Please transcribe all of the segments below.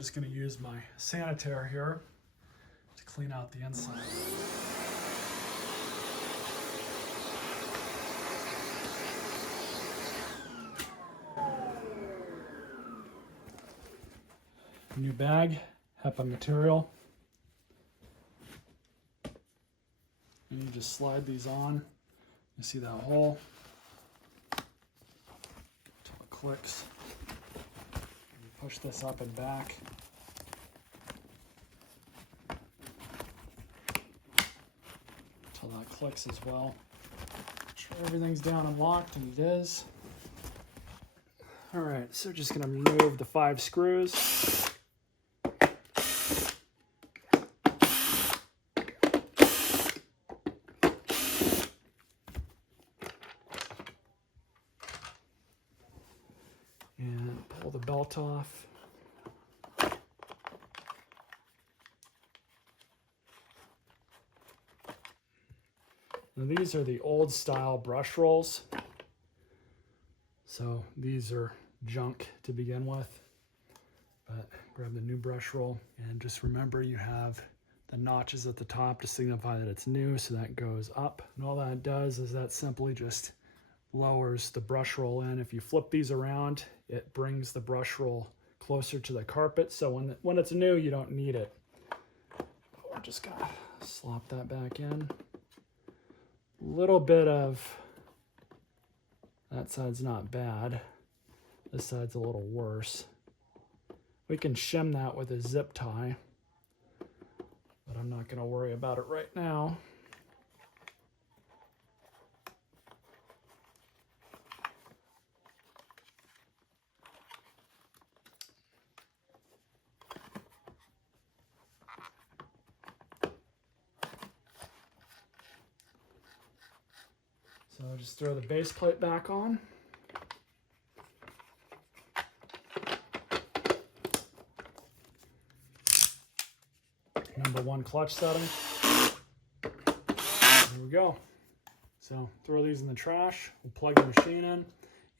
just going to use my sanitaire here to clean out the inside. New bag, HEPA material. And you just slide these on. You see that hole? Until it clicks. And you push this up and back. Until that clicks as well. Make sure everything's down and locked, and it is. All right, so just gonna remove the 5 screws. And pull the belt off. Now these are the old style brush rolls. So these are junk to begin with, but grab the new brush roll and just remember you have the notches at the top to signify that it's new, so that goes up. And all that does is that simply just lowers the brush roll in. If you flip these around, it brings the brush roll closer to the carpet, so when it's new, you don't need it. We're just gonna slop that back in. A little bit of, that side's not bad. This side's a little worse. We can shim that with a zip tie, but I'm not gonna worry about it right now. So just throw the base plate back on. Number 1 clutch setting. There we go. So throw these in the trash. We'll plug the machine in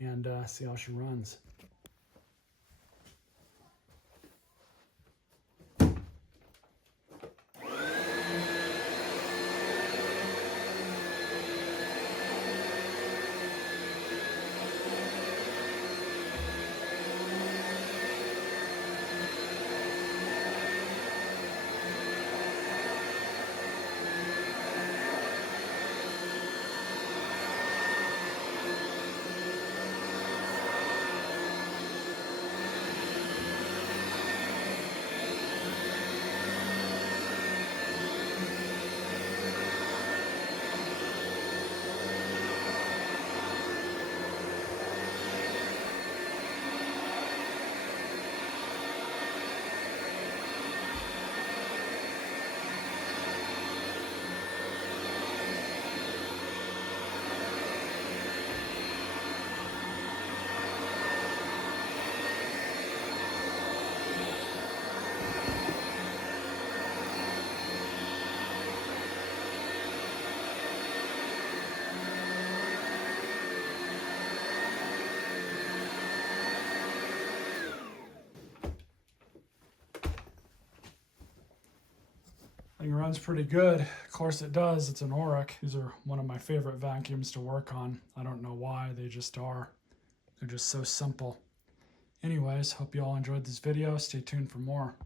and see how she runs. I think it runs pretty good. Of course it does. It's an Oreck. These are one of my favorite vacuums to work on. I don't know why, they just are. They're just so simple. Anyways, hope you all enjoyed this video. Stay tuned for more.